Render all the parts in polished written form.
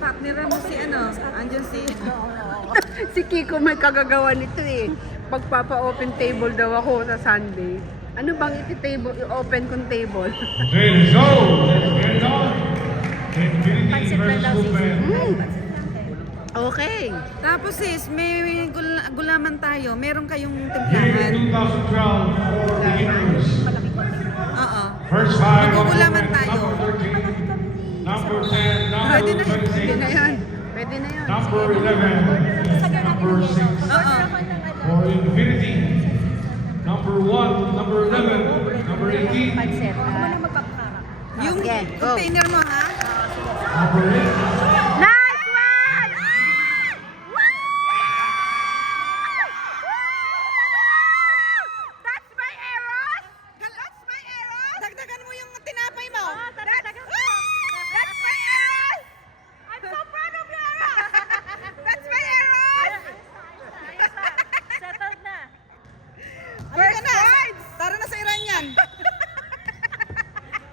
partner mo si ano, andyan si... Si Kiko may kagagawa nito eh. Pagpapa-open table daw ako sa Sunday. Ano bang iti-table, open kong table? Okay, let's go! Let's get it on! Infinity versus Open. Okay. Tapos sis, may gulaman tayo. Meron kayong Year timplahan. 2012 for beginners. Oo. First five, Magugulaman tayo. number 10, number Pwede na yun. 26, Pwede na yun. Pwede na yun. number 11, number 6 Oo. for Infinity. Number 1, number 11, number 18, Yung Okay, go. container mo ha? number 8. Nice one! That's my arrows! That's my arrows! Dagdagan mo yung tinapay mo. That's my arrows! I'm so proud of you, arrows! That's my arrows! Settled na. First na! Tara na sa Iran yan.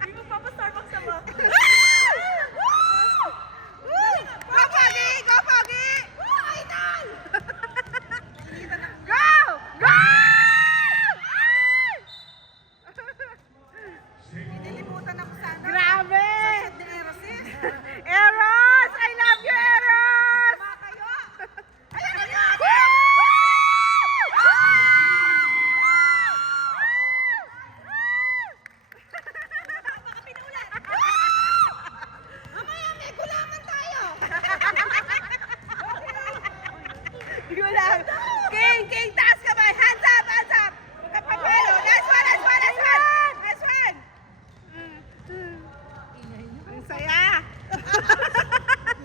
Hindi mo pa Starbucks sa mga. Go, Pogi! Go, Pogi! Idol! Go! Go! Nililimutan ako sana. Grabe! Sa de Eros eh. Eros! I love you, Eros! Tama kayo. Ayan na yun! Mamaya may gulaman tayo! Gulang! King! Taas ka ba? Hands up! Hands up! Kapapelo! Nice one! Nice one! Nice one! Nice one! Ang saya!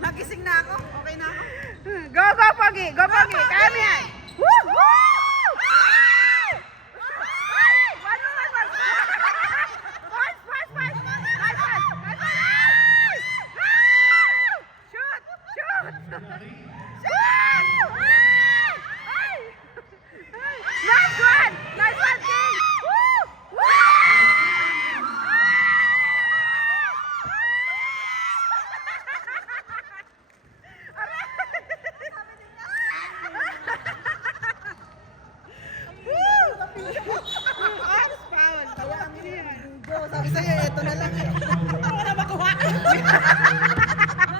Nagising na ako. Okay na ako. Go, Pogi! Go, Pogi! Kaya mo yan! Woo! Woo! One more! Force! Nice one! Shoot! Shoot! Nice one! Nice one, King! Woo! Oops, foul. Tawaan mo yan. Sabi sa'yo, eto na lang eh. Ako na makuha.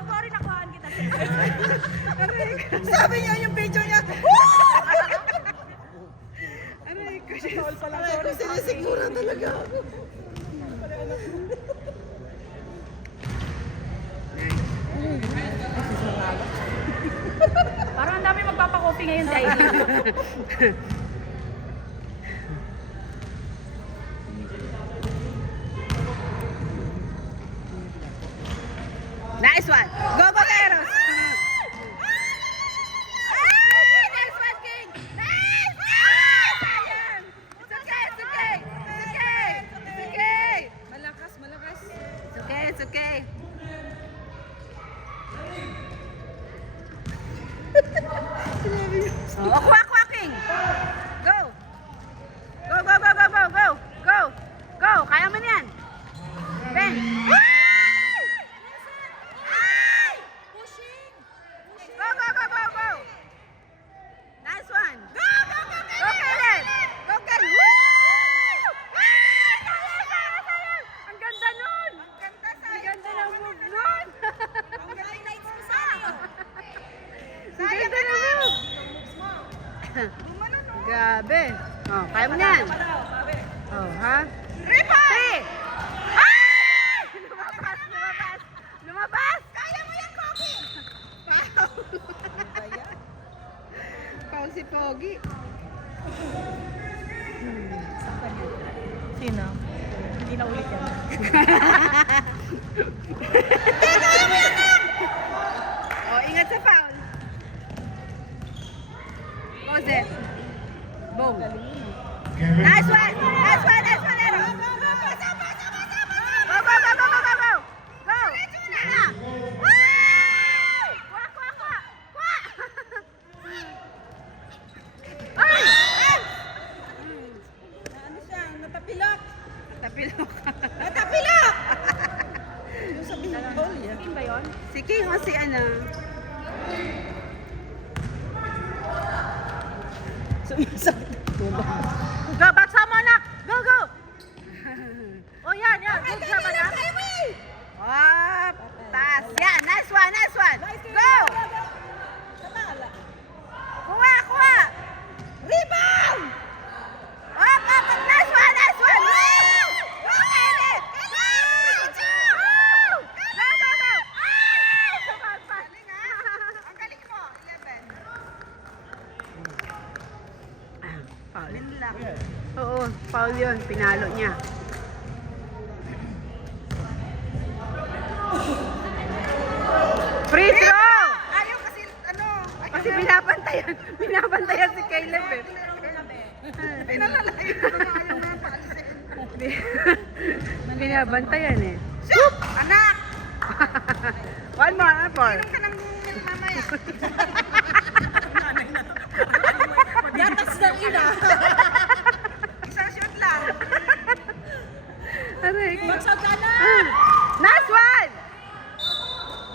Sorry, nakuhaan kita. Sabi niya yung video niya. Aray ko siya. Aray ko, sinisigura talaga ako. Parang ang dami magpapakopi ngayon sa ID. Nice one. Go, Boteros. Nice one, King. Nice. Sayang. It's okay. It's okay. It's okay. It's okay. Malakas. It's okay. It's okay. Oh, kuha, King. Go. Go. Kaya mo yan. Ben. Go. Nice one. Go, Kellen. Go, Kellen. Woo! Sayang. Ang ganda nun. Ang ganda ng move nun. Ang galing na mo sa'yo. Ang ganda ng move. Grabe. Oh, kaya mo yan. Oh, ha? Three. Ay! Lumabas. Kaya mo yan, Koki! Pau si Pogi. Sino? Hindi na ulit yan. Oh, ingat sa foul. Jose. Boom. Kevin Nice ba yun? Si King o si ano? Go, back sa mo, anak! Go, go! Oh, yan, yan. Good job, anak. Up, taas. Yan, nice one, nice one. Go! Kuha, kuha! Rebound! Up, up, up. Nice one, nice one. Woo! Go, Kenneth! Kenneth! Woo! Go, go, go! Galing, ha? Ang galing mo, 11. Foul. Minlock. Oo, foul yun. Pinalo niya. Free throw! Ayaw kasi, ano, Kasi binabantayan si Caleb eh. pinalalayo ko na ayaw na paalisin. Binabantayan eh. Shoot! Anak! One more, one more. Inom ka ng milk mamaya. Gatas ng ina. Isang shoot lang. Aray ko. Box out ka na! Nice one!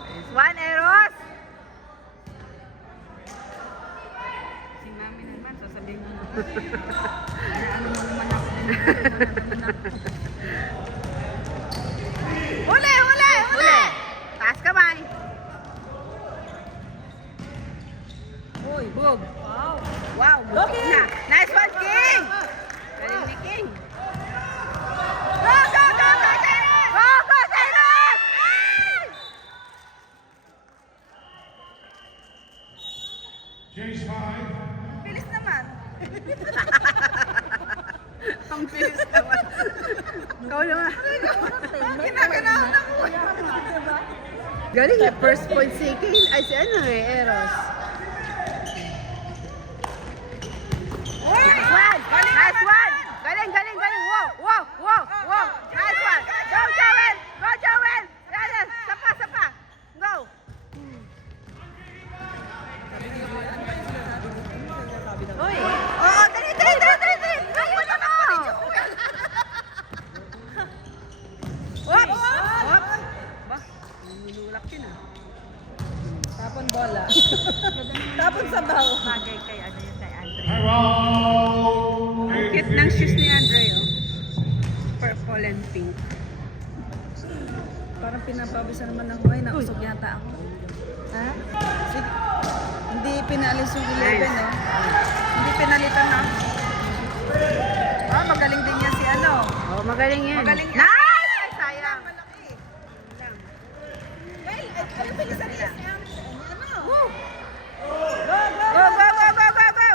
Nice one, Eros! Si mami naman, sasabihin mo naman. Ano mo naman ako. Huli, huli, huli! Taas kamay. Uy, Bug. wow. Wow, bug King! na. Nice one, King! Galing ni King. Go, go, go, go, Jairus! Go, go, Jairus! Chase 5. Bilis naman. Ang bilis naman. Ikaw naman. Ginaganahan ako. Galing eh, first point si King. Ay, si ano eh, Eros. Nice one! Nice one! Galing, galing, galing! Wow! Wow! Wow! Wow! Nice one! Go, Joel! Go, Joel! Yan, yan! Sapa, sapa! Go! Uy! Oo, dali, dali, dali, dali, dali! Ayun na mo! Oops! Oops! Ba? Nululak yun ah. Tapon bola. Tapon sabaw. Bagay kay ano yun kay Andre. High roll. Ang cute ng shoes ni Andre, oh. Purple and pink. Parang pinapawisan naman ako. Ay, nausog yata ako. Ha? Sige. Hindi pinalis yung 11, Nice. no? Hindi pinalitan, no? Ah, magaling din yan si ano. Oh, magaling yan. Magaling yan. Nice! Ay, sayang. Malaki. Well, ay, bilisan niya. Woo! Go, go, go, go, go, go!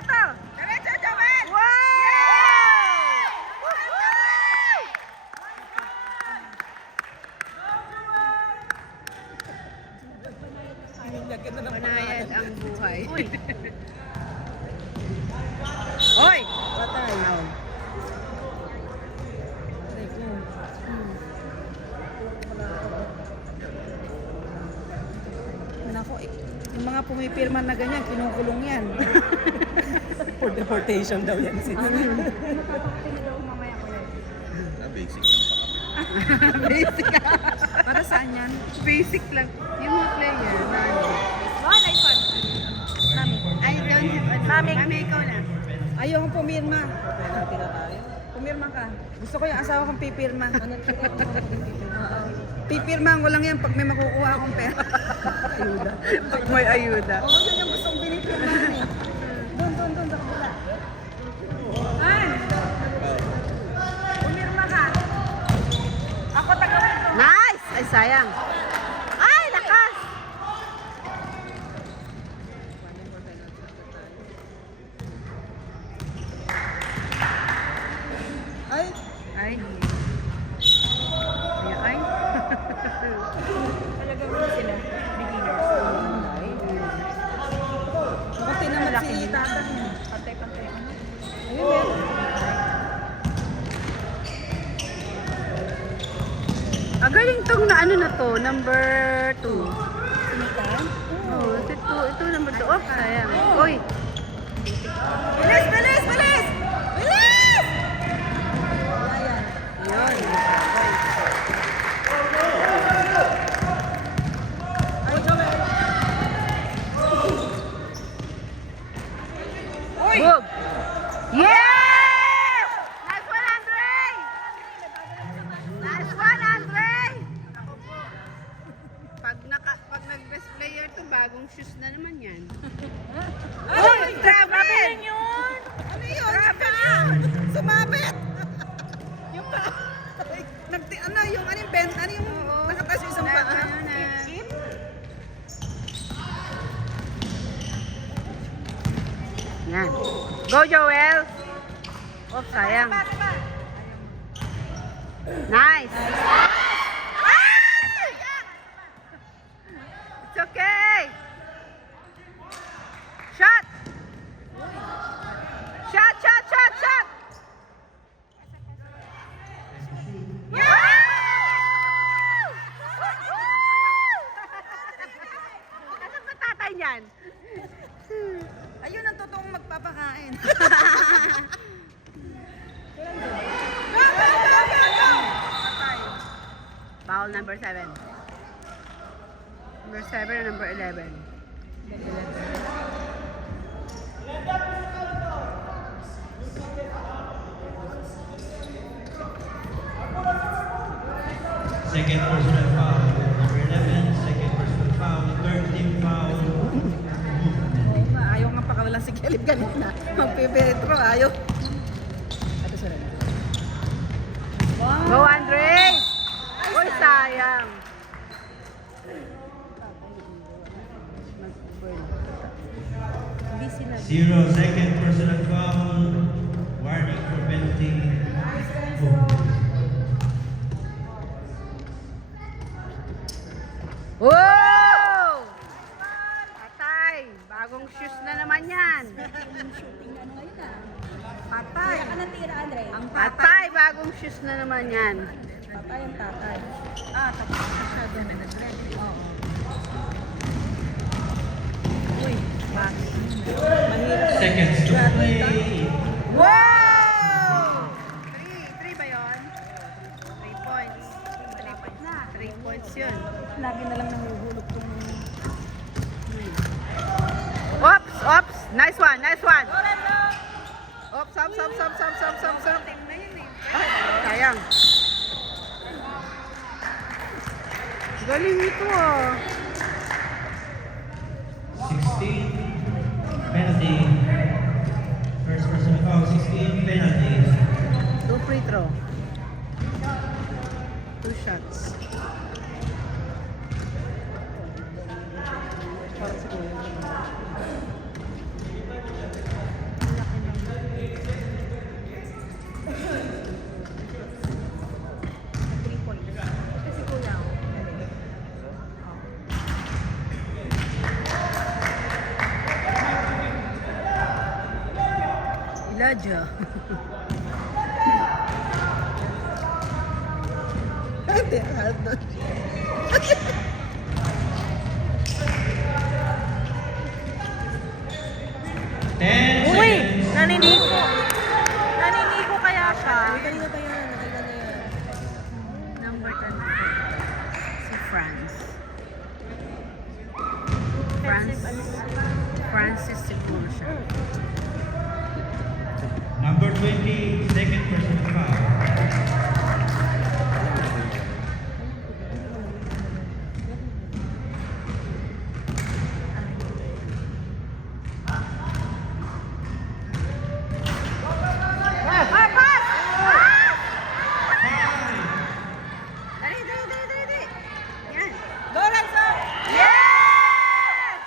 To! Diretso, Joel! Wow! Panayad ang buhay. Uy! Hoy! Patay. Aray ko. Nako, yung mga pumipirma na ganyan, kinukulong yan. For deportation daw yan sila. Basic. Para saan yan? Basic lang. Yung mga player. Oh, nice one. Mami. I don't have ano. Mami. Mami, ikaw na. Ayoko pumirma. Pumirma ka. Gusto ko yung asawa kong pipirma. Pipirmahan ko lang yan pag may makukuha akong pera. Ayuda. Pag may ayuda. Oo, yun yung gustong pinipirmahan eh. Doon, sa kabila. Han! Pumirma ka. Ako tagawin ko. Nice! Ay, sayang. Ay, lakas! Ay! Ay. Ay, ay. Talaga mo sila. Beginners. Buti naman si tatang. Pantay-pantay. Ayun, meron. Ang galing tong na ano na to, number 2. Sinitan? Oh, ito number 2. Oh, sayang. Uy! Bilis, bilis, bilis! Bilis! Wala yan. Yun. shoes na naman yan. Ay, Grabe yun! Ano yun? Grabe! Sumabit! Yung pa. Ano yung bend? Ano yung nakatas yung isang Wala paa? na, na. Yan. Go, Joel! Oh, sayang. Nice! It's okay! Shot! Shot, shot, shot, shot! Ano ba tatay niyan? Ayun ang totoong magpapakain. Foul number 7. Number 7 and number 11. Second personal foul, number 11, second personal foul, third team foul. Oo nga, ayaw nga pakawalan si Kelly kanina. Magpipetro, ayaw. Ito sila. Go, Andre! Uy, sayang. Busy na. 0, second personal foul, warning for penalty. Wow! Patay! Bagong shoes na naman yan. Patay. Ang Patay! Bagong shoes na naman yan. Patay ang tatay. Ah, tapos na siya doon. Oo. Uy, mahirap. Seconds to play. Wow! 3 ba yun? 3 points. 3 points na. 3 points yun. Lagi na lang nanguhulog tong... Oops! Oops! Nice one! Nice one! Oops! Oops! Oops! Oops! Oops! Oops! Oops! Oops! Ay, sayang. Galing ito ah. 16, penalty. First personal foul, 16, penalty. 2 free throw. 2 shots. Elijah. Hindi, hard doon. 10 Uy! seconds. Naninigo! Naninigo kaya siya? Kanina pa yan, nakita na yan. Number 10. Si France. Francis siguro siya. Number 20, second personal foul. Dali, dali, dali, dali, dali. Yan. Go, Renzo! Yes!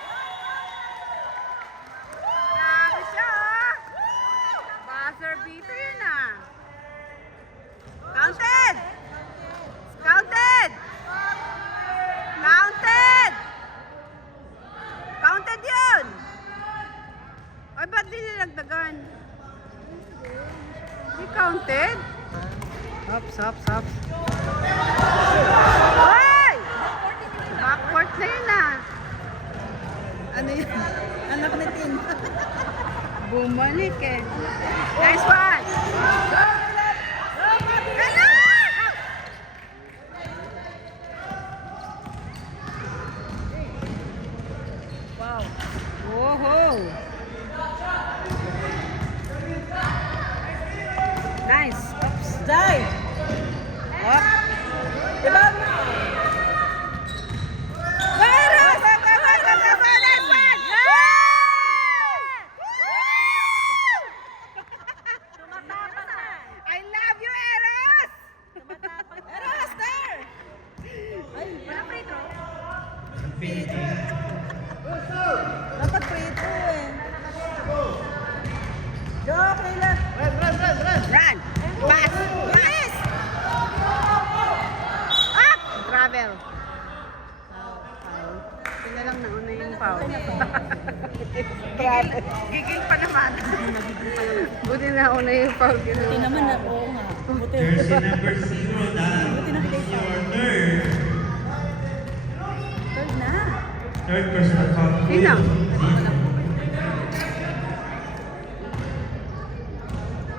Grabe siya, ah. Buzzer beater yun, ah. Counted! Counted! Counted! Counted yun! Ay, ba't di nilagdagan? Di counted? Hops, hops, hops. Hoy! Backcourt na yun, ah. Ano yun? Anak ni Tin. Bumalik eh. Nice one! Hello! Wow. Whoa! Nice. Oops. Jai! Oh. Diba? Go, go, go, go, go, go, go, go, Gigil pa naman. Buti na una yung foul. Buti naman na, oo nga. Buti. Jersey number 0, Dan. Your third. Third na. Third personal foul. Sino?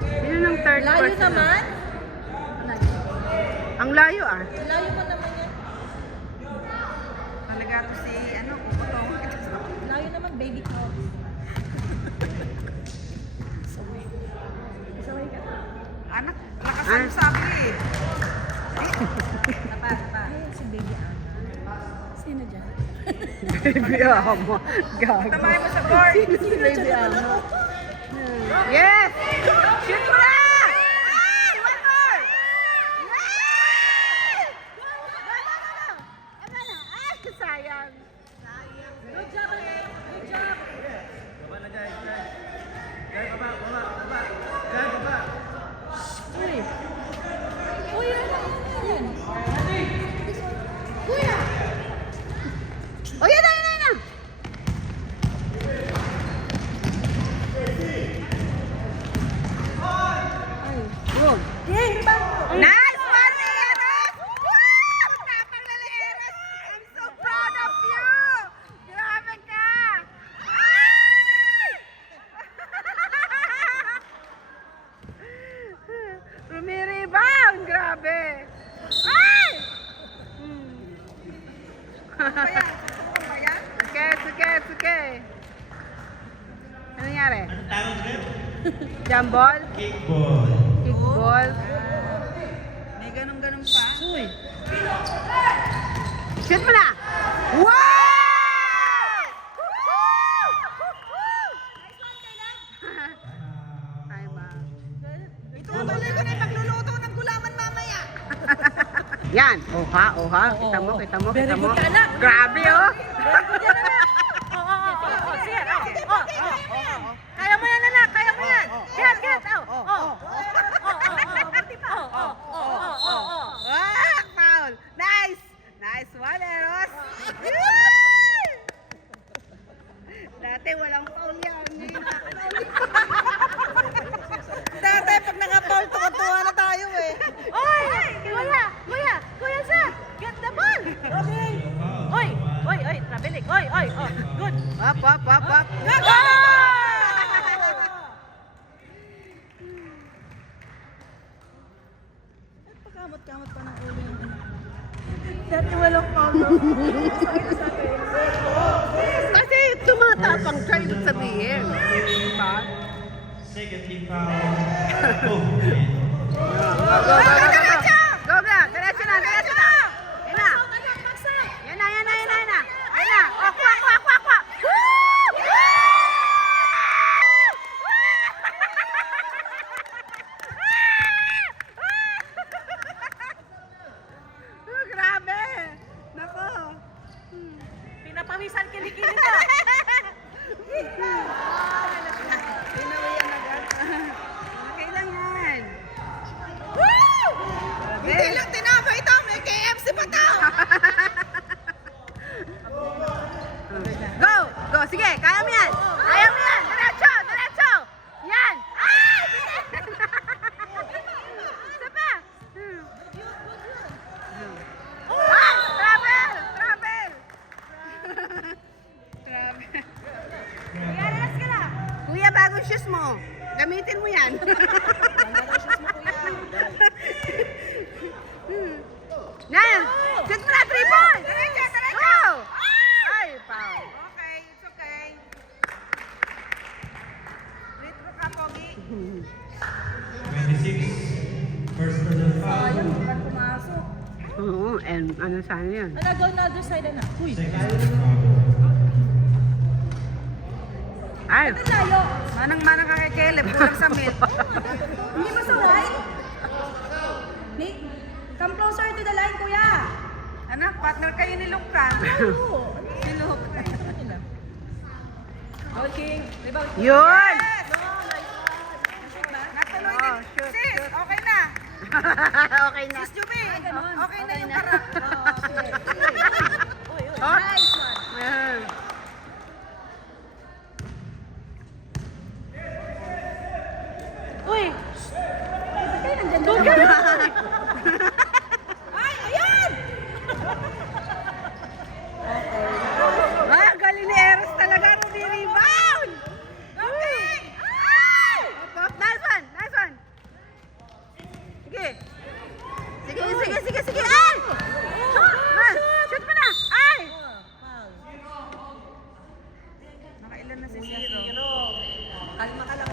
Sino ng third Layo person? naman. Ang layo ah. Layo pa naman yan. Talaga to si ano, Kupotong. Layo naman, baby cow. Sorry ka. Anak, lakas mo sabi eh. Tapa. Ayun, si baby Ana. Sino dyan? Baby Amo. Gago. Tamahin mo sa board. Si Baby Ano. Yes! Shoot mo na! Ay! One more! Yes! Go! Aba na. Ay, sayang. Good job, Ale. Good job. Uy, yan. Kuya! Oh, yan na, yan na, yan na! Boom. Nice one, Eros! Woo! Tapang na Eros! I'm so proud of you! Grabe ka! Ay! Rumiribound! Grabe! Ay! Okay, it's okay, it's okay. Ano nangyari? Anong tawag rep? Jump ball? Kickball. Kickball? May ganun-ganun pa. Uy. Shoot mo na! Wow! Time out. Ito, tuloy ko na yung pagluluto ng gulaman mamaya. Yan! Oha, oha. Kita mo, kita mo, Very kita mo. good ka, anak. Grabe, oh! Sige, kaya mo yan, anak. Kaya mo yan. Get. Ah, foul! Nice! Nice one, Eros! Dati walang foul yan. Dati, pag naka-foul, tuwa na tayo eh. Oy! Kuya Sa! Get the ball! Oy, traveling. Oy, oh, good. Up! Pakamot-kamot pa ng ulo yung anak. Dati walang foul. Kasi tumatapang siya ibig sabihin. Diba? Second team foul. Oh, Go! Go na! Diretso na! Yan na! Yan na! Oh, kuha! Oh, grabe! Nako! Pinapawisan kilikili ka. Pinawiyan agad. Okay lang yan. Hindi lang tinama ito. May KFC pa to. Go! Sige, kaya mo yan! Diretso! Yan! Ay! Isa pa! Ah! Travel! Kuya, relax ka lang. Kuya, bagong shoes mo. Gamitin mo yan. Yan! Shoot mo na, 3 points! Go! Ay, foul. Okay, it's okay. Retro ka, Pogi. 26. First personal foul. Ba't pumasok? Oo, and ano sana yun? Ano, go na other side, anak. Second personal foul. Ay, Layo. manang-manang ka kay Caleb, kulang sa milk. Hindi mo sa line? Nick, come closer to the line, kuya. Anak, partner kayo ni Lungkan. Sino? Okay. Yun! Natuloy Oh, din. shoot, Sis, shoot. okay na. Okay na. Sis Juby, okay na yung na. karak. Oh. Nice one. Yan. Sige, sige, sige. Ay! Shoot! Shoot mo na! Ay! Nakailan na si Zero? Kalma ka lang.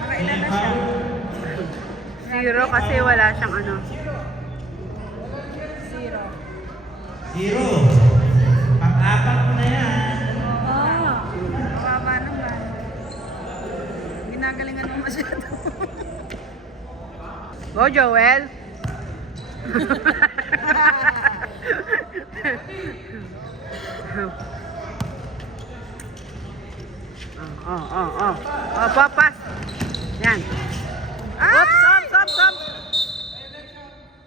Nakailan na siya? Zero kasi wala siyang ano. Zero. Pang-apat mo na yan. Kawawa naman. Ginagalingan mo masyado. Go, Joel. Oh, papas. Yan. Oops, oops.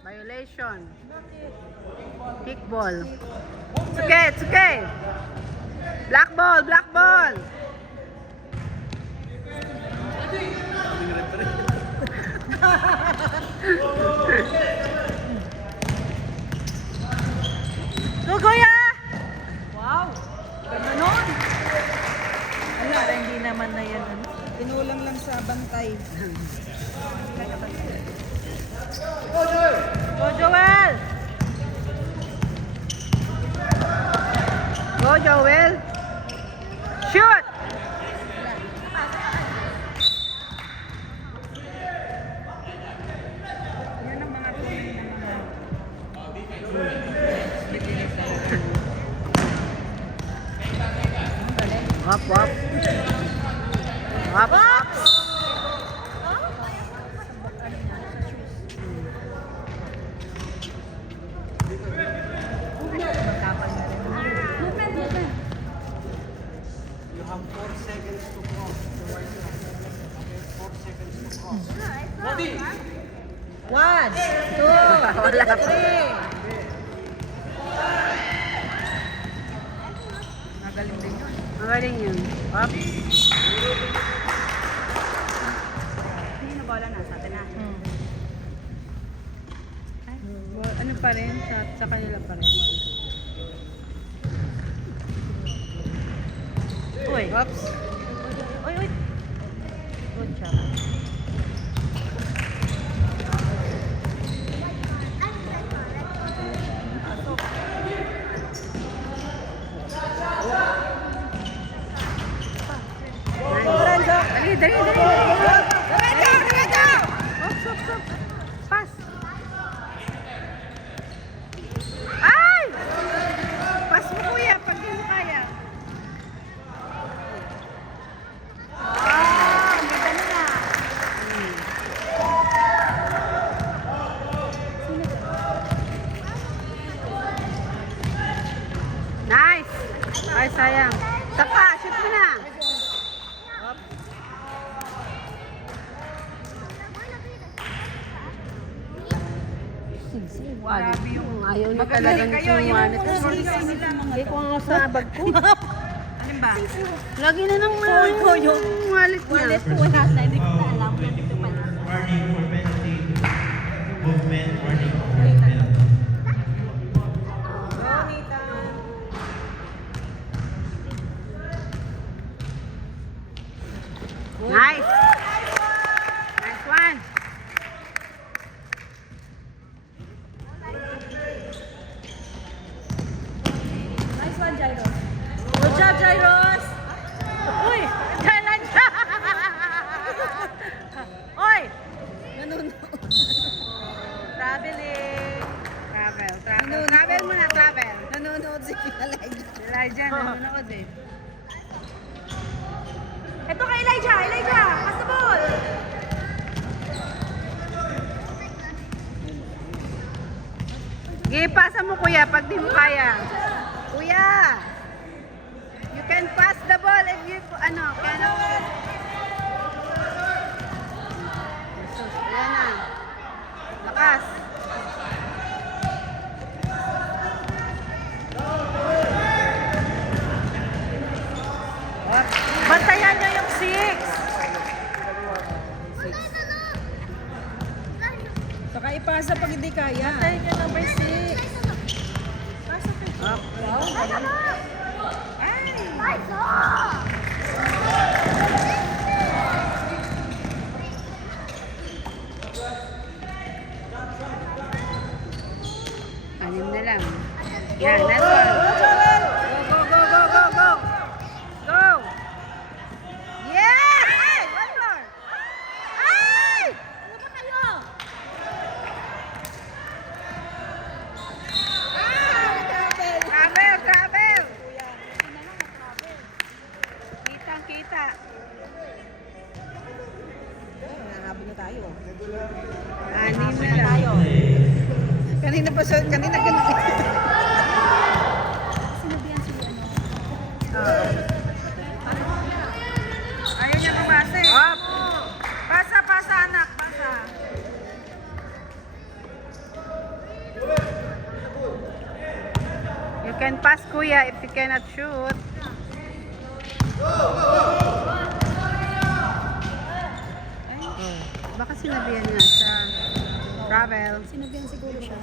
Violation. Kickball. It's okay, it's okay. Black ball, black ball. Go, Kuya! Wow! Ganda nun! Wala, hindi naman na yan. Ano? Tinulang lang sa bantay. Go, Joel! Go, Joel! Shoot! Yan ang mga tuloy na mga... Up, up. Up, up. You have 4 seconds to cross. The white line. 4 seconds to cross. 1, 2, Wala pa. 3. Magaling din yun. Magaling yun. Up. Hindi na bola na, sa atin na. Well, ano pa rin? Sa kanila pa rin. Uy. Oops. Uy, uy. Good job. Dali, dali, dali. Diretso! Oops, oops, oops. Pass. Ay! Pass mo, kuya, pag di mo kaya. Ganda na. Nice! Ay, sayang. Tapa, shoot mo na. Grabe yung... Ayaw niya Magaling talaga kayo, ng yung wallet. mga Hindi ko nga sa bag ko. Alin ba? Lagi na nang yung wallet niya. Wala na, hindi ko na alam. Warning for penalty. Movement. Warning for penalty. Nice! Nice one! Nice one, Jairos. Good job, Jairos! Uy! Kailan siya? Uy! Traveling! Travel muna, travel. Nanonood si Elijah. Elijah, nanonood eh. Ito kay Elijah! Elijah! Pass the ball! Sige, pasa mo kuya pag di mo kaya. Kuya! You can pass the ball if you, cannot shoot. Jesus, ayan na. Lakas. Bantayan niyo yung 6. Saka ipasa pag hindi kaya. Bantayan niyo number 6. Pasa kay Up. lang. Yan, that's one. Go, go, go, go, go, go. Go. Yes! Hey, one more. Ay! Ano ba kayo? Travel, travel. Kitang kita. Nangahabol na tayo. Anim na lang. Kanina pa siya, kanina ganun. Sinabihan si ano. Ayaw niya kumasa eh. Up. Pasa, pasa anak, pasa. You can pass kuya if you cannot shoot. Ay, baka sinabihan nga siya. Travel. Sinabihan siguro siya.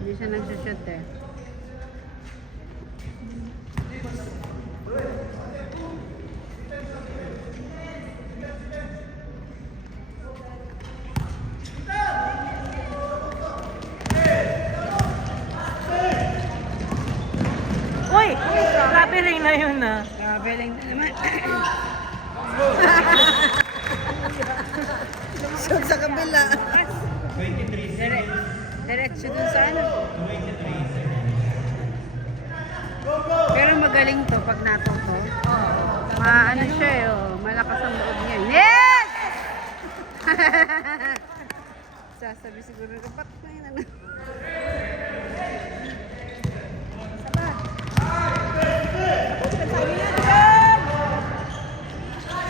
Hindi siya nagsushoot eh. Uy! Grabe rin na yun ah. Traveling na naman. Shoot sa kabila. 23. Diretso dun sa ano. Pero magaling to pag natuto. Ano siya eh, oh. Malakas ang loob niya. Yes! Sasabi siguro, ba't na yun ano?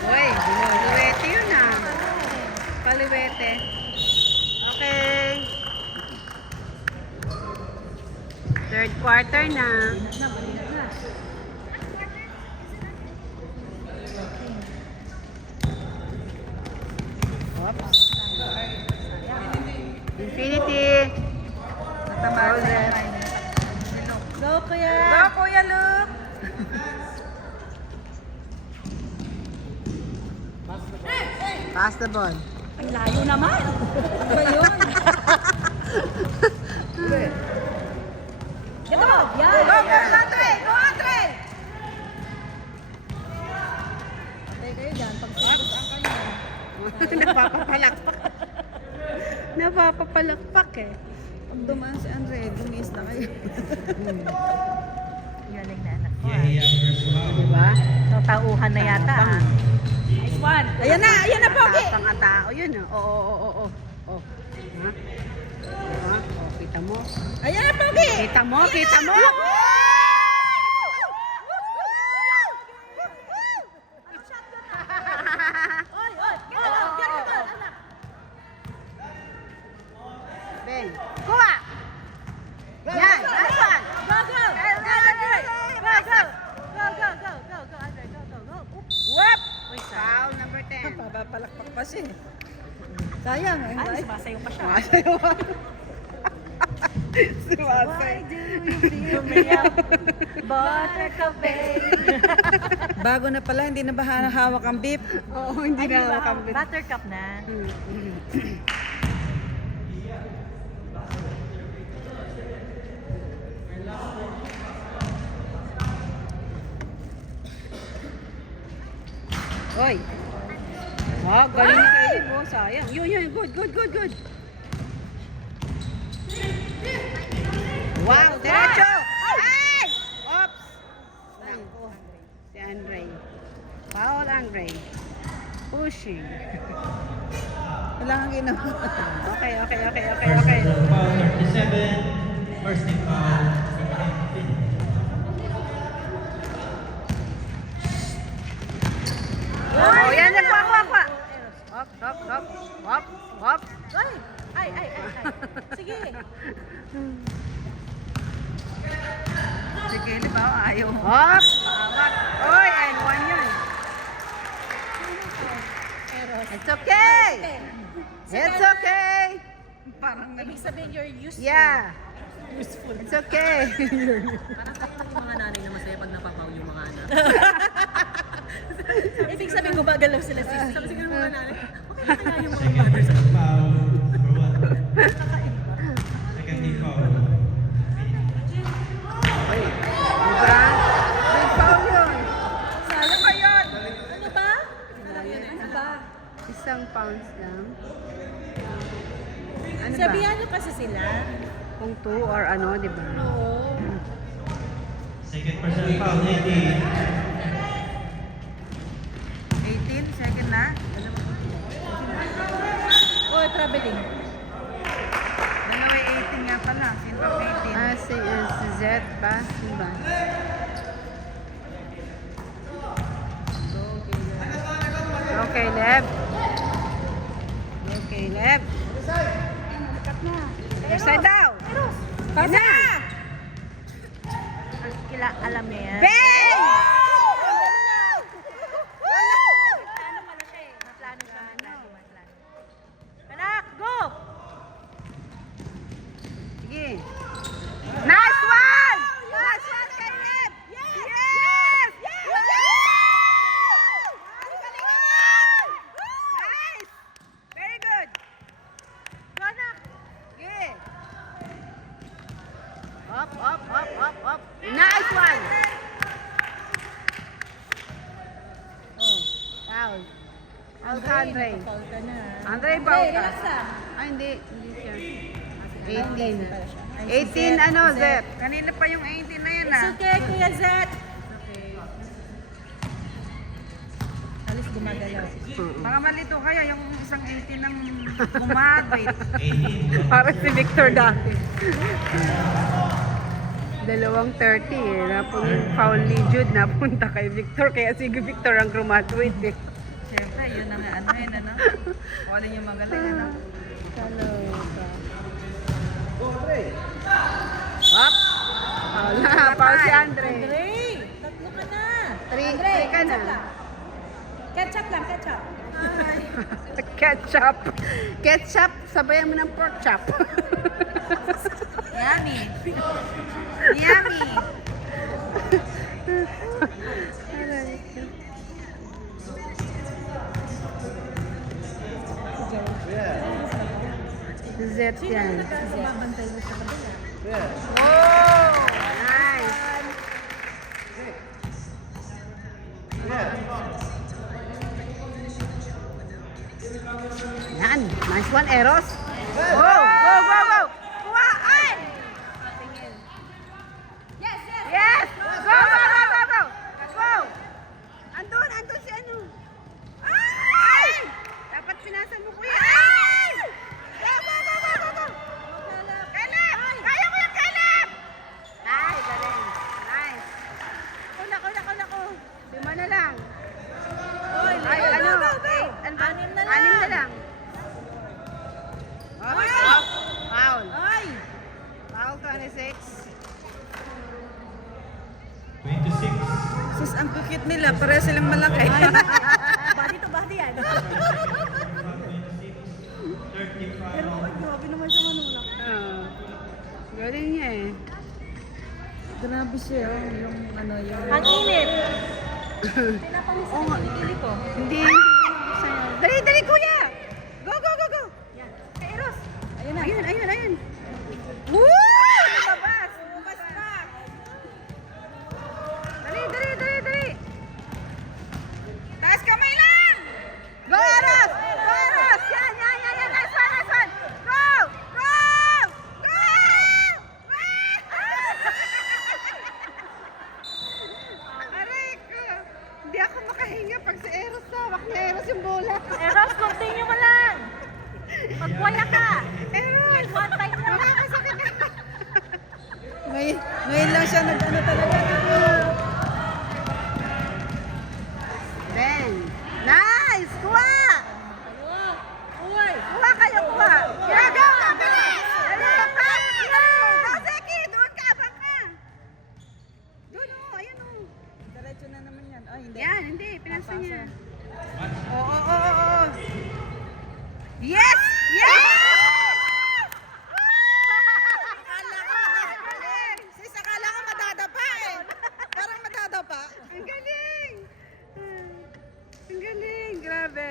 Uy, liwete yun ah. Paliwete. Okay. Third quarter na. Oops. Infinity. Natamahan. Go, kuya! Go, Kuya Luke! Pass the ball. Ang layo naman. Ano ba yun? Ito! Yan! Go, go, Andre! Go, Andre! Patay kayo dyan. Pag saan kayo. Napapapalakpak. Napapapalakpak eh. Pag dumaan si Andre, dumis na kayo. Galing na anak ko. Yaya first foul. Diba? Tauhan na yata. Nice one. Ayan na, Pogi! Tanga-tao yun ah. Oo. Oh. Ha? Diba? Oh, kita mo. Ayan na, Pogi! Kita mo, kita mo! Oy, oy. Get the ball, anak. Ben, kuha! Yan, last one! Go, go. Andre. Go, go. Go, go, go, go, go, Andre. Go, go, go. Oops. Whoop! Foul number 10. Papapalakpak pa siya. Sayang. Ay, sumasayo pa siya. Masayo. Why do you feel me up? Buttercup, baby. Bago na pala, hindi na ba hawak ang beep? Oo, hindi Ay, di na ba? nakakabit. Buttercup na. Oy! Ah, galing ni Caleb, oh. Sayang. Yun. Good. Wow, diretso! Ay! Oops! Nako. Si Andre. Foul, Andre. Pushing. Wala kang ginawa. Okay. Personal foul 37. First team foul. Oh, yan. Kuha. Hop. Ay. Sige. Si Caleb, ayaw. Hop! Awat. Oy, and one yun. It's okay! It's okay! Parang Ibig sabihin you're used to. Yeah. useful. It's okay. Mga nanay na masaya pag napapaw yung mga anak. Ibig sabihin gumagalaw sila sis. Sabi siguro mga nanay, Second foul for one. Second team foul. Mananalo kasi sila. Kung 2 or ano, di ba? Oo. Second personal foul, 18. 18, second na. Oh, traveling. Dalawa 18 nga pala. Sino pa 18? Ah, si Z ba? Sino ba? Okay, Leb. Okay, Leb. Side daw. Pasa! Kila alam niya yan. Bang! Anak, go! Sige. Nice one! Nice one, Caleb! Yes! Nice! Very good! Go, anak. Sige. Up, up, up, up, up. Nice one. Oh, foul. Foul ka, Andre. Foul ka na. Andre, foul ka. relax lang. Ah, hindi. Hindi siya. 18. Ay, si 18 ano, Zep? Kanina pa yung 18 na yun It's ah. okay, Kuya Zet. Alis gumagalaw. Baka malito kayo yung isang 18 ng gumagwit. 18. Para si Victor dati. 2:30 eh. Yung foul ni Jude napunta kay Victor. Kaya si Victor ang graduate eh. Siyempre, yun na nga ano yun ano. O alin yung magaling ano. Kaloka. Up! Foul na. Foul si Andre. Andre, tatlo ka na. Three ka na. Ketchup lang, ketchup. Ketchup. Ketchup, sabayan mo ng pork chop. Yummy. Yummy. Zep yan. Mabantay mo sa kabila. Oh! Nice. Yan. Nice one, Eros. Go! Go, go, go! Kuhaan! Yes, yes. Yes! Go, go, go, go, go! Go! Andun si ano. Ay! Dapat pinasan mo, kuya. Ay! Go, go, go, go, go, go! Caleb! Kaya mo yan, Caleb! Ay, galing. Nice. Ako. Lima na lang. Ay, go, ano? go, go. Anim na lang. Anim na lang. Uy! Foul. Ay! Foul 26. 26. Sus, ang cute nila. Pareha silang malaki. Body to body yan. 35. Pero ay, grabe naman siya manulak. Galing niya eh. Grabe siya. Yung ano yung... Ang init. Pinapalis ang kilikili ko. Hindi. Dali, kuya! Go, go, go, go! Kay Eros. Ayun na. Ayun. Woo! Lumabas! Bukas na. Dali. Taas kamay lang! Go, Eros! Go, Eros! Yan. Nice one. Go! Go! Aray ko. Hindi ako makahinga pag si Eros tawak ni Eros yung bola. Eros, continue mo lang. Magwala ka. Eros! One time lang. Nakakasakit na. Ngayon lang siya nag-ano talaga. Ben. Nice! Kuha! Uy. Kuha kayo. Go, bilis! Go, Zeki! Doon ka, abang ka. Doon ayun Diretso na naman yan. Ay, hindi. Yan, hindi. Pinasa niya. Oo. Yes! Yes! Sis, akala ko madadapa eh. Parang madadapa. Ang galing! Ang galing, grabe.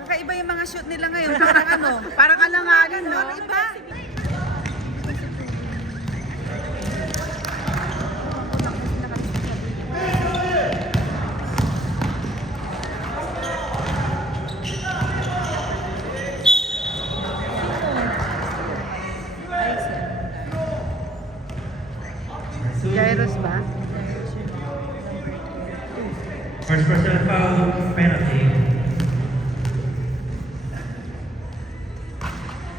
Kakaiba yung mga shoot nila ngayon. Parang ano? Parang alanganin, no? Iba. Serious ba? First personal foul, penalty.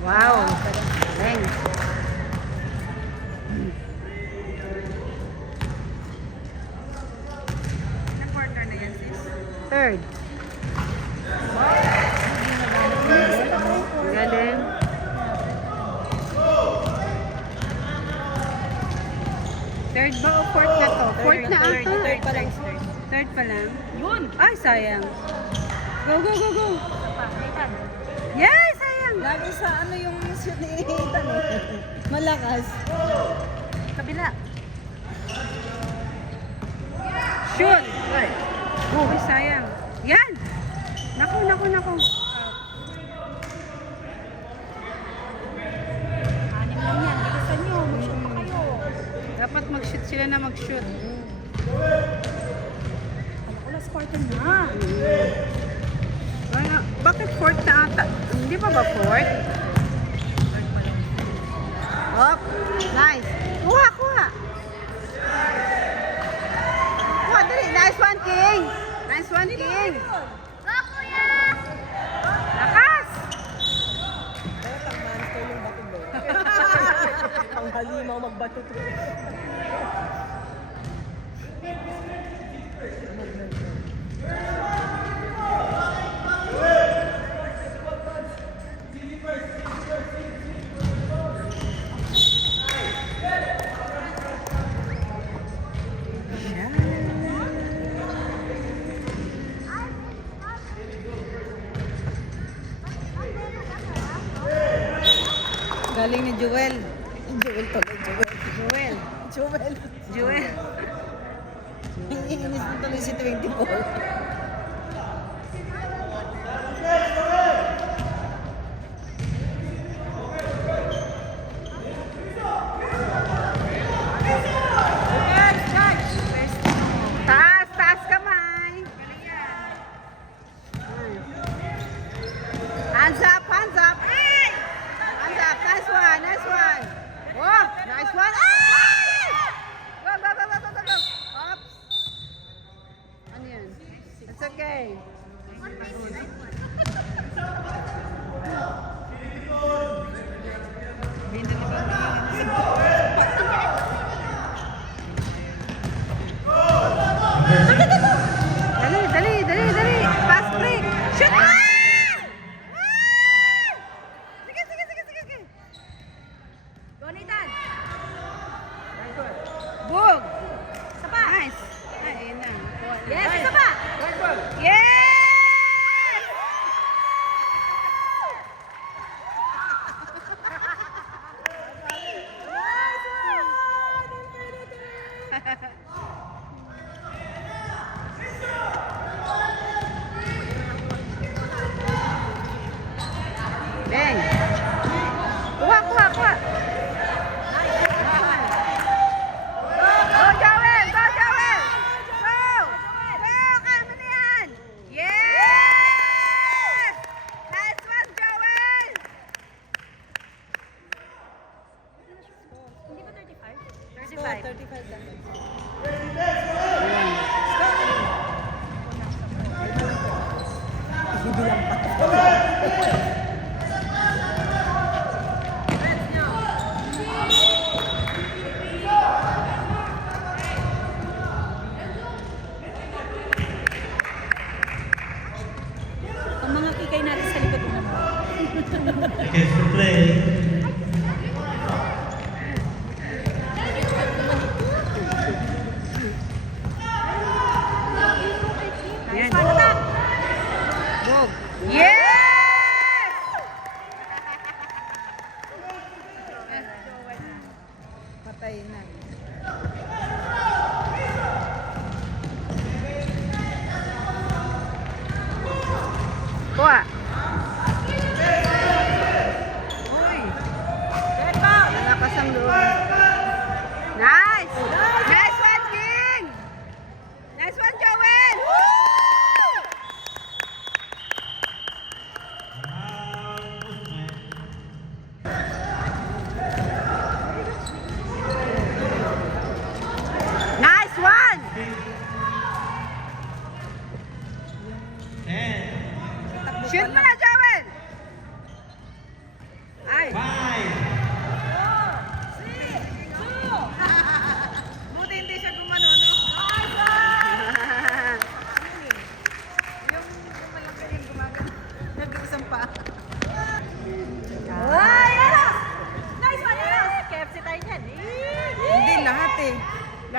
Wow. Galing. Third. Galing. Third ba o fourth na to? Fourth na ata. Third pa lang. Yun. Ay, sayang. Go, go, go, go. Yes, sayang. Lagi sa ano yung shoot ni Ethan eh. Malakas. Kabila. Shoot. Ay, sayang. Yan. Naku, naku, naku. Anim lang yan. Bilisan nyo. Mag-shoot pa kayo. Dapat mag-shoot sila na mag-shoot. Alam ko, last quarter na. Wala. Bakit fourth na ata? Hindi pa ba fourth? Oh, nice. Kuha, kuha. Kuha, dali. Nice one, King. Nice one, King. Go, kuya! Lakas. Dapat ang monster yung bato mo. Ang halimaw magbato to. Galing ni Joel. Joel tuloy, Joel. Joel. Joel. Joel. Iinis na tuloy si 24. Taas, taas kamay. Hands up, hands up. Hands up, nice one, nice one. Oh, nice one. Ay! Go, go, go, go, go, go, go. Oops. Ano yan? It's okay. Dali, dali, dali, dali. Fast break. Shoot! Ah! Ah! Sige, sige, sige, sige, sige. Go, Nathan! Bug! Nice. Ay, ayun na. Yes, isa pa! Yes! Bang! Kuha, kuha, kuha! Go, Joel! Go, Joel! Go! Go! Kaya mo na yan! Yes! Nice one, Joel! Hindi ba 35? 35. 35 lang. Bibilang pa. Ang mga kikay natin sa likod mo naman. Against the play. Yan. Nice one, attack! Bug! Yes! Patay na. Kuha! Uy! Malakas ang loob. Nice! Nice one, King! Nice one, Joel!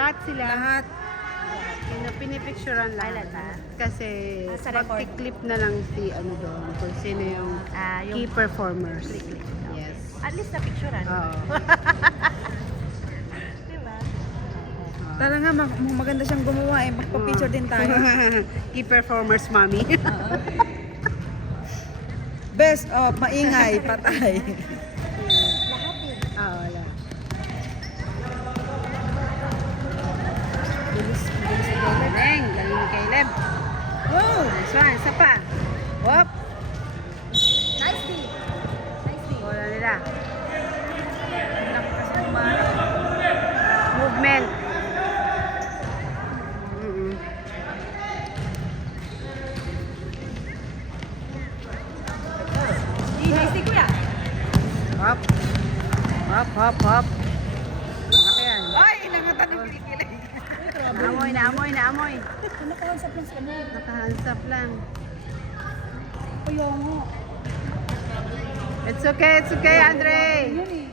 Lahat sila. Lahat. Pinipicturean lang. Kasi Sa record. pag-clip na lang si ano doon kung sino yung key performers. Yes. At least na-picturean. Oo. Diba? Tara nga, maganda siyang gumawa eh. Magpa-picture din tayo. Key performers, mami. Best of, maingay, patay. Lahat eh. Oo, wala. Galing, galing ni Caleb. Wow! Nice one, isa pa. Whoop. Nice D. Nice D. Wala nila. Kasi umarap. Movement. Mm-mm. Nice D, kuya. Hop. Hop, hop, hop. Ano yan? Ay, inangatan ng kilikili. Naamoy, naamoy, naamoy. Nakahansap lang sa kanya. Nakahands up lang. Ayaw mo. It's okay, Andre. Yun eh.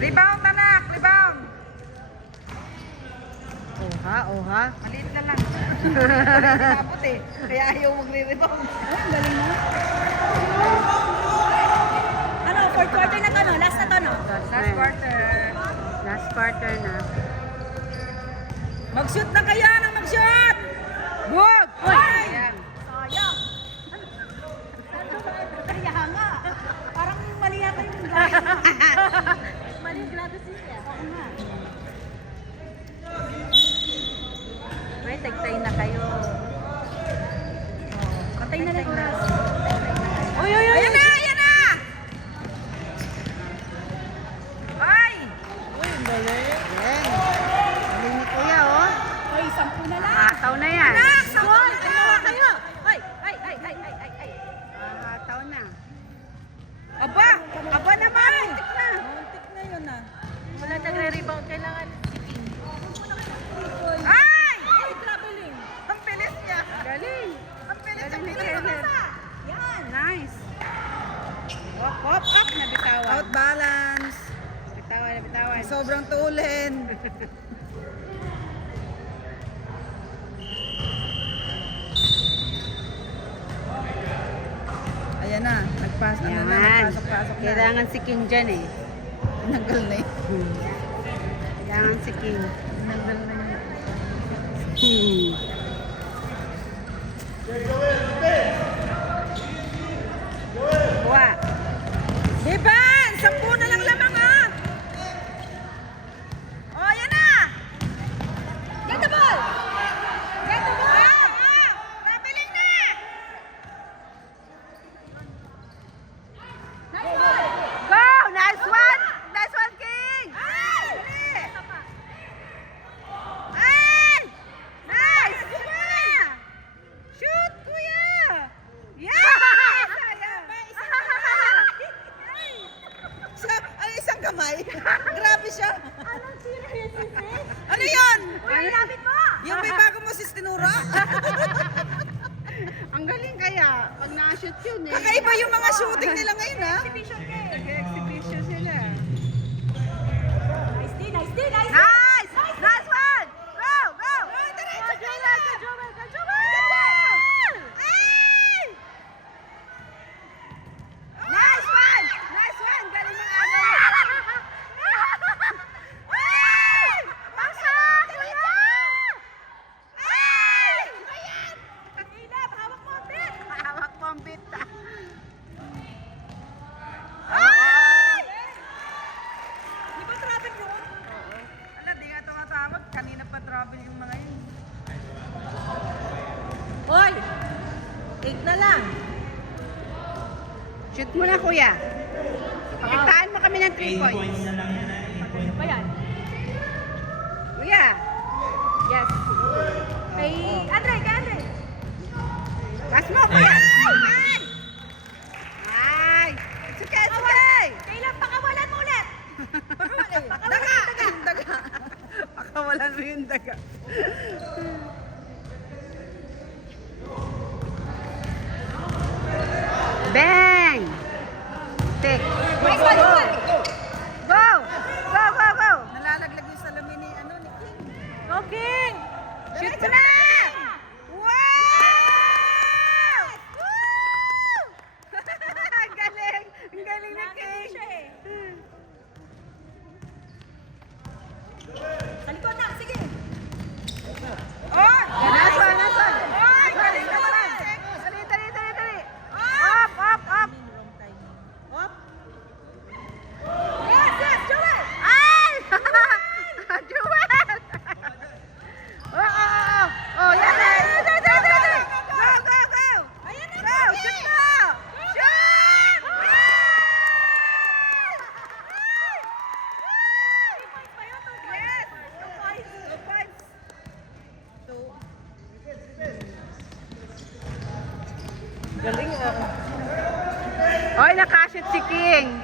Rebound, anak! Rebound! Oha, oha. Maliit na lang. Tapos eh. Kaya ayaw magre-rebound. Oh, ang galing mo. Ano, fourth quarter na to, no? Last na to, no? Last quarter. Last quarter na. Mag-shoot na kayo! Nang mag-shoot! Wag! Ay! Ayan. Sayang. Kaya nga. Parang mali yata yung glasses. Mali yung glasses niya. Oo nga. May tagtay na kayo. Patay na lang oras. Uy, uy, uy! Ayan na! Ayan na! Ay! Uy, ang galing. Galing. Galing ni Kuya, oh. Ay, 10 na lang. Nakataw na yan. Anak! Sampo na Kayo, kayo! kayo. Ay, ay, ay, ay, ay, ay, ay. Nakataw na. Aba! Aba naman! Muntik na! Muntik na yun ah. Wala nagre-rebound. Kailangan Ay! Ay, traveling. Ang bilis niya! Galing. Ang bilis! Galing Ang ni bilis! Caleb. Yan. Nice. Hop, hop, up. Nabitawan. Out balance. Nabitawan, nabitawan. Sobrang tulin. Ayan na. Nagpas, ano na, Yan. nagpasok-pasok na. Kailangan si King dyan eh. Tinanggal na eh. Kailangan si King. Tinanggal na yun. Kuha. Iban! 10 na lang lamang ah! Oh, ayan na! Get the ball. Get the ball. Traveling na! Nice ball. Go! Nice one! Nice one, King! Ay! Isa pa. Ay! Nice! Kuya! Shoot, kuya! Yes! Sayang! Ano isang kamay? Grabe siya. Anong serious is this? Ano yun? Uy, lapit mo. Yung may bago mo si Tinura? Ang galing kaya. Pag na-shoot yun eh. Kakaiba yung mga shooting nila ngayon ha? Exhibition game. Nag-exhibition sila. Nice D, nice D, nice D. Nice! Nice one! Go! Go! Diretso Go, na! Jomel! Go, Jomel! Ay! Nice one! Nice one! Galing ng agaw. Ay! Pasok! Kuya! Ay! Caleb, hawak mo ang bit. Hawak mo ang bit. Ay! Di ba traffic yun? Ala, di nga tumatawag. Kanina pa travel yung mga yun. Hoy! 8 na lang. Shoot mo na, Kuya. Pakitaan mo kami ng 3 8 points. points na lang yan. 8 points. Ano ba yan? Kuya! Yes. Kay Andre, kay Andre. Pass mo, Kuya! Ay! Ay! It's okay, it's okay! Caleb, pakawalan mo ulit. Baka yung daga. Bang! Tik. Go! Go! Go, go, go! Nalalaglag yung salamin ni ano ni King. Go, King! Shoot mo na! Wow! Woo! Ang galing! Ang galing ni King! Sa likod na, sige. Oh! Nasaan? Nasaan? Oh! Galing naman! Dali, dali, dali, dali! Up, up, up! Up! Yes, yes, Joel. Ay! Jewel! Oh, oh, oh! Oh, yan na! Dali, dali, dali! Go, go, go! Ayan na, Go! King. Shoot mo! Shoot! Yes! 2 points! Galing ah. Oy, nakashoot si King.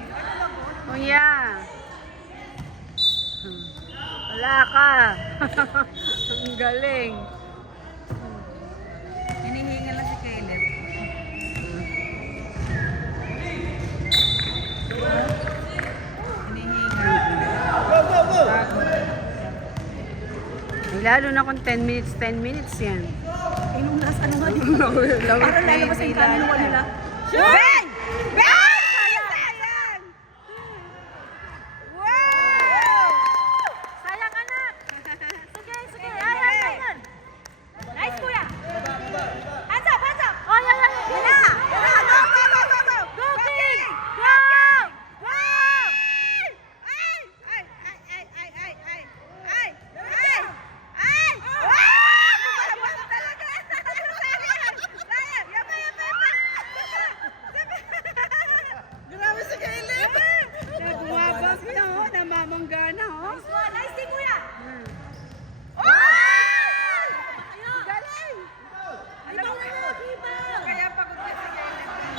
Oh, yeah. Wala ka. Ang galing. Hinihinga lang si Caleb. Hinihinga. Lalo na kung 10 minutes yan. Inong nasa ano nga yun? Parang lalabas yung kanino nila. Bang! Bang! Sayang! Wow! Sayang, anak. Sige, sige. Ayan. Nice, kuya. Hands up, hands up. Oh, yan, yan. Yan na. Go, go, go, go, go, go! Go, King. Go! Go! Ay! Ay! Ay! Ay! Ay! Ay! Ay! Ay! Ay! Ay! Wow! Bumabas talaga! Sayang! Sayang! Yaba, yaba, yaba! Grabe si Caleb! Bumabas na, oh. Namamangga na, oh. Nice one. Nice din, kuya. Ay! Galing! Rebound na, rebound. Kaya pagod na si Caleb.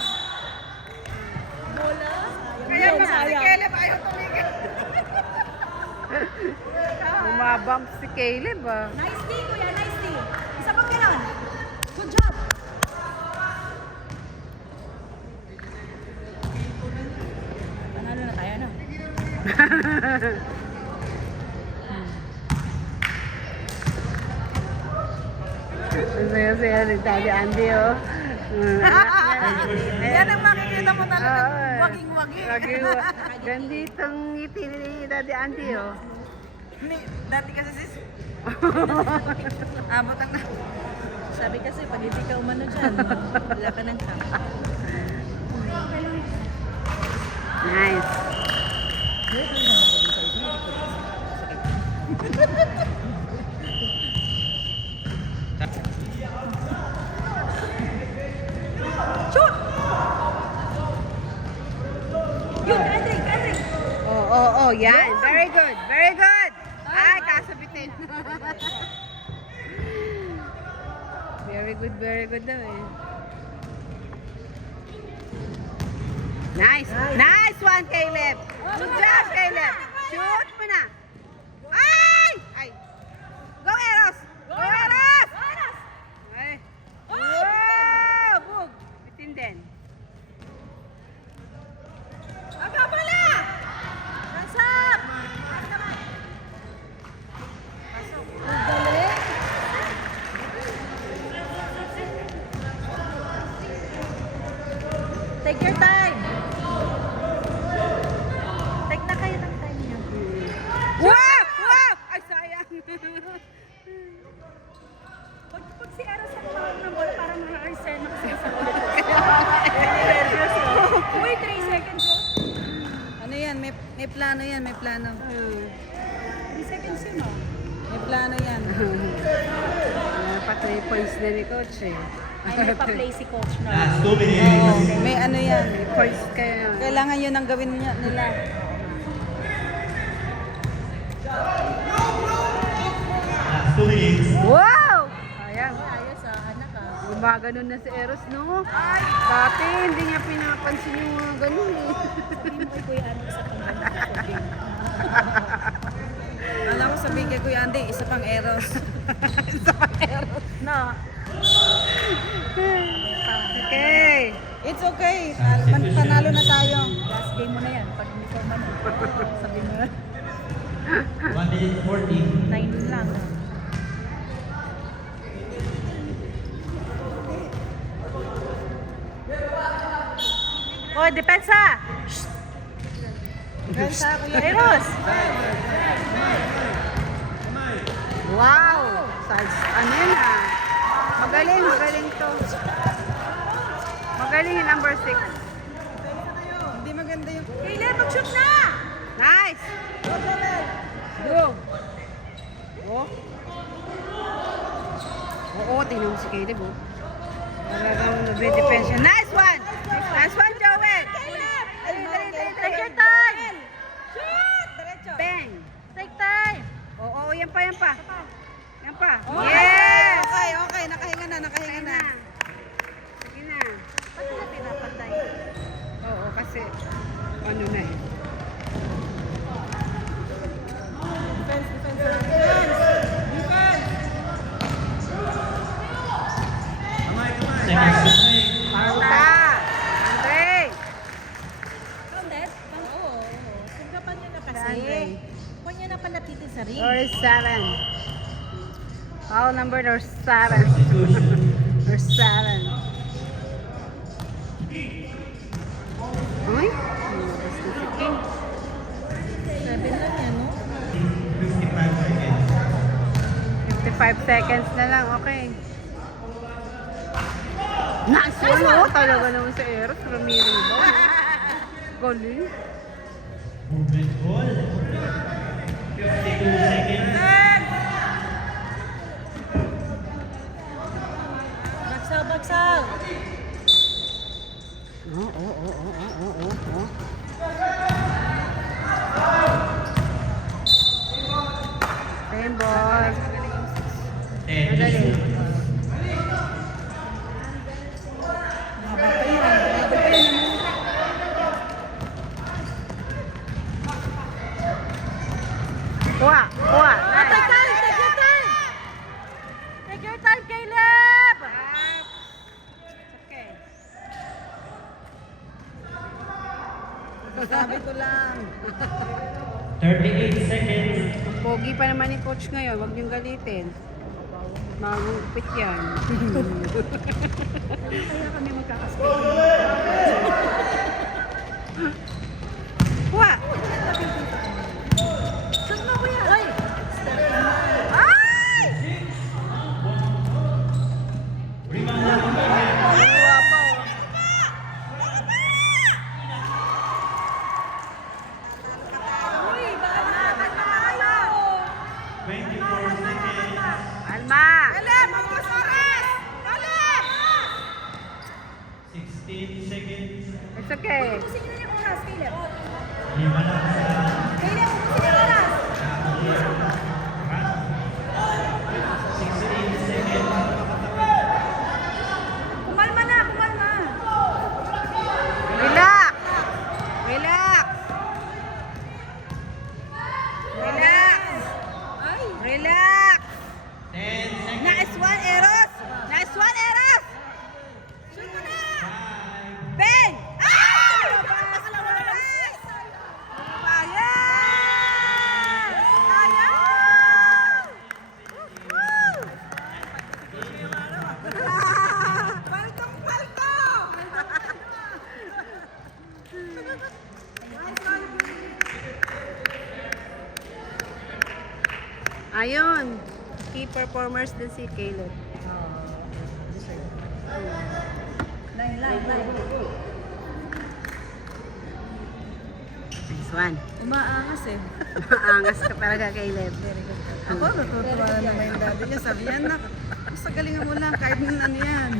Bola. Kaya pagod si Caleb, ayaw tumigil. Bumabump si Caleb, ah. Nice din, kuya. Nice din. Isa pang ganon. Good job. Panalo na tayo, no? Saya-saya ni Tadi Andy, oh. Yan ang makikita mo talaga. Oo. Waging-waging. Ganditong ngiti ni Daddy Andy, oh. Dati kasi sis. Abot ang na. Sabi kasi, pag hindi ka umano dyan, wala ka ng chance. Nice. Shoot! Yun, Andre, Andre. Oh, yan. Very good. Very good. Ay, kasabitin. Very good daw eh. Nice. Nice one, Caleb. Good job, Caleb. Shoot mo na. Ay! Ay. Go, Eros. Go, Eros. Ay. Wow! Bug. Bitin din. Aga pala! Hands up! Galing. Take your time. Take na kayo ng time niyo. Wow! Wow! Ay, sayang. Pag si Eros ang tawag ng bola, parang na-resign na kasi sa bola. Uy, 3 seconds oh. Ano yan? May plano yan, may plano. 3 seconds yun oh. May plano yan. Pa 3 points na ni Coach eh. Ay, may pa-play si coach na. Last 2 minutes. May ano yan. Points kayo. Kailangan yun ang gawin nila. Last 2 minutes. Wow! Sayang. Ayos ah, anak ah. Gumaganon na si Eros, no? Ay! Dati, hindi niya pinapansin yung mga ganun eh. Sabihin mo kay Kuya Ano sa panggaling. Alam ko sabihin kay Kuya Andy, isa pang Eros. No. Okay. It's okay. Panalo na tayo. Last game mo na yan. Pag uniform mo na. Sabi mo na. 1 minute 40. 9 lang. Hoy, depensa! Depensa, Kuya Eros! Wow! Ano yun ah? Magaling, magaling to. Magaling yung number 6. Hindi maganda yung... Caleb, mag-shoot na! Nice! Go! Oh. Oo, tingnan mo si Caleb oh. Talagang nagbe-defense siya. Nice one! Nice one, Joel! Caleb! Take your time! Shoot! Diretso. Bang! Take time! Oo, yan pa, yan pa. Yan pa. Oh, Yes! Okay, okay. Nakahinga na, nakahinga na. Sige na. Ba't nila pinapantay? Oo, kasi ano na eh. Defense, defense, defense. Defense! Second set. Pauta! Andre! Counted? Oo. Sunggapan niya na kasi. Andre. Huwag niya na palapitin sa ring. Or 7. Foul number or 7. Substitution. Or 7. Uy! Lumabas na si King. 7 lang yan, no? 55 seconds. 55 seconds na lang, okay. Nice one, oh. Talaga naman sa Eros. Ramiro ba? Galing. Movement ball. 52 seconds. Bagsaw, bagsaw! Oo. Same ball. 10 Magaling. Kuha. Take Nice. time! Take your time! Take your time, Caleb! Okay. Sabi ko lang. 38 seconds. Ang pogi pa naman ni coach ngayon. Huwag niyong galitin. Magupit yan. Kaya kami magkakasal. Kuha. Shoot mo, kuya! Ay! Ay! Rebound natin ba? Kuha pa. Uy! Baka tayo! 24 seconds. Alma. Caleb, magpas oras! Caleb! 16 seconds. It's okay. Ubusin niyo na yung oras, Caleb. Lima na sa Caleb, ubusin yung oras! 16 seconds. Kumalma na, kumalma! Relax. Relax. Relax. Ay! Relax. 10 seconds. Nice one, Eros. Nice one, Eros. Shoot mo na! 5. Bang! Ay! Ayun. Key performers din si Caleb. Line, line, line. Nice one. Umaangas eh. Maangas ka talaga, Caleb. Ako, natutuwa na naman yung daddy niya. Sabi niya, nak, mas galingan mo lang kahit ano yan.